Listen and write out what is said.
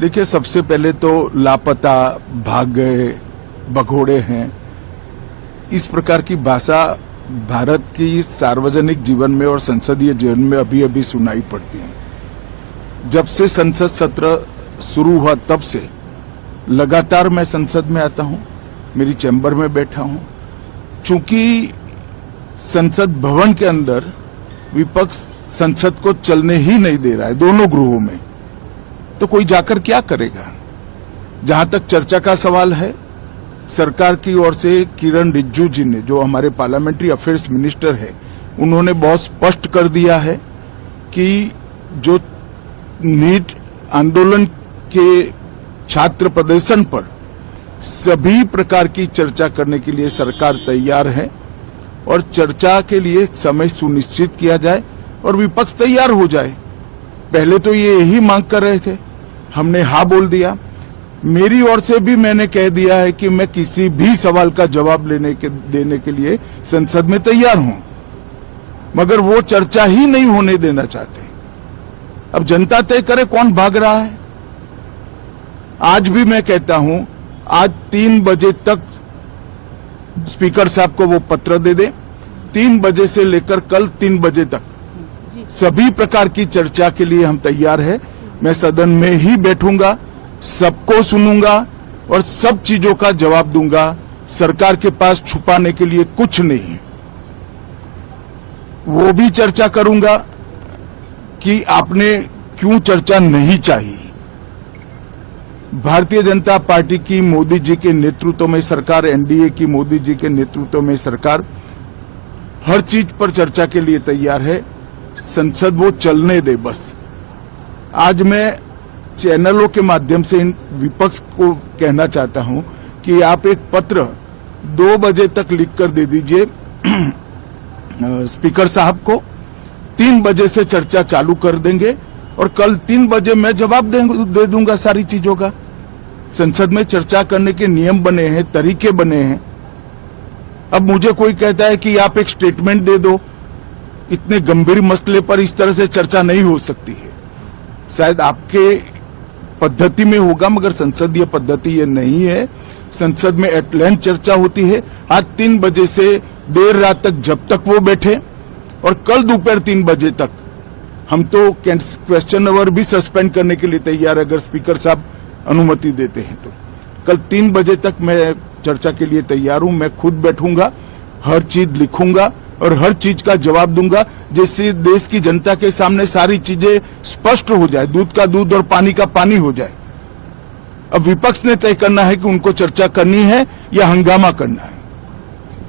देखिए, सबसे पहले तो लापता, भाग गए, भगोड़े हैं, इस प्रकार की भाषा भारत की सार्वजनिक जीवन में और संसदीय जीवन में अभी अभी सुनाई पड़ती है। जब से संसद सत्र शुरू हुआ तब से लगातार मैं संसद में आता हूं, मेरी चैम्बर में बैठा हूं। चूंकि संसद भवन के अंदर विपक्ष संसद को चलने ही नहीं दे रहा है, दोनों गृहों में, तो कोई जाकर क्या करेगा। जहां तक चर्चा का सवाल है, सरकार की ओर से किरण रिजिजू जी ने, जो हमारे पार्लियामेंट्री अफेयर्स मिनिस्टर है, उन्होंने बहुत स्पष्ट कर दिया है कि जो नीट आंदोलन के छात्र प्रदर्शन पर सभी प्रकार की चर्चा करने के लिए सरकार तैयार है और चर्चा के लिए समय सुनिश्चित किया जाए और विपक्ष तैयार हो जाए। पहले तो ये यही मांग कर रहे थे, हमने हाँ बोल दिया। मेरी ओर से भी मैंने कह दिया है कि मैं किसी भी सवाल का जवाब देने के लिए संसद में तैयार हूं, मगर वो चर्चा ही नहीं होने देना चाहते। अब जनता तय करे कौन भाग रहा है। आज भी मैं कहता हूं, आज 3 बजे तक स्पीकर साहब को वो पत्र दे दे। 3 बजे से लेकर कल 3 बजे तक सभी प्रकार की चर्चा के लिए हम तैयार हैं। मैं सदन में ही बैठूंगा, सबको सुनूंगा और सब चीजों का जवाब दूंगा। सरकार के पास छुपाने के लिए कुछ नहीं। वो भी चर्चा करूंगा कि आपने क्यों चर्चा नहीं चाहिए। भारतीय जनता पार्टी की मोदी जी के नेतृत्व में सरकार, एनडीए की मोदी जी के नेतृत्व में सरकार हर चीज पर चर्चा के लिए तैयार है। संसद वो चलने दे बस। आज मैं चैनलों के माध्यम से इन विपक्ष को कहना चाहता हूं कि आप एक पत्र 2 बजे तक लिखकर दे दीजिए स्पीकर साहब को। 3 बजे से चर्चा चालू कर देंगे और कल 3 बजे मैं जवाब दे दूंगा सारी चीजों का। संसद में चर्चा करने के नियम बने हैं, तरीके बने हैं। अब मुझे कोई कहता है कि आप एक स्टेटमेंट दे दो, इतने गंभीर मसले पर इस तरह से चर्चा नहीं हो सकती है। शायद आपके पद्धति में होगा, मगर संसदीय पद्धति ये नहीं है। संसद में एट लेंथ चर्चा होती है। आज 3 बजे से देर रात तक, जब तक वो बैठे, और कल दोपहर 3 बजे तक हम तो क्वेश्चन आवर भी सस्पेंड करने के लिए तैयार है, अगर स्पीकर साहब अनुमति देते हैं तो। कल 3 बजे तक मैं चर्चा के लिए तैयार हूं। मैं खुद बैठूंगा, हर चीज लिखूंगा और हर चीज का जवाब दूंगा, जिससे देश की जनता के सामने सारी चीजें स्पष्ट हो जाए, दूध का दूध और पानी का पानी हो जाए। अब विपक्ष ने तय करना है कि उनको चर्चा करनी है या हंगामा करना है।